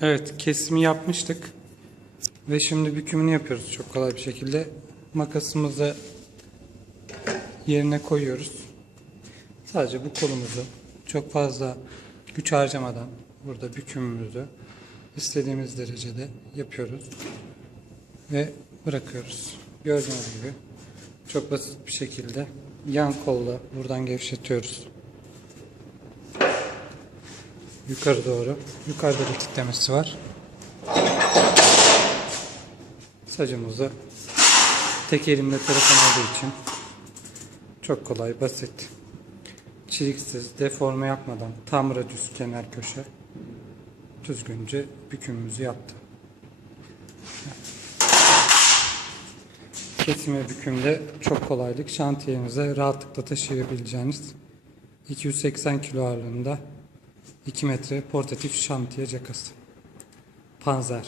Evet kesimi yapmıştık. Ve şimdi bükümünü yapıyoruz çok kolay bir şekilde. Makasımızı yerine koyuyoruz. Sadece bu kolumuzu çok fazla güç harcamadan burada bükümümüzü istediğimiz derecede yapıyoruz. Ve bırakıyoruz. Gördüğünüz gibi çok basit bir şekilde yan kolla buradan gevşetiyoruz. Yukarı doğru. Yukarıda bir kitlemesi var. Sacımızı tek elimle telefon olduğu için çok kolay, basit, çiliksiz, deforme yapmadan tam düz kenar köşe düzgünce bükümümüzü yaptım. Kesim ve bükümde çok kolaylık. Şantiyenize rahatlıkla taşıyabileceğiniz 280 kilo ağırlığında 2 metre portatif şantiye cakası. Panzer.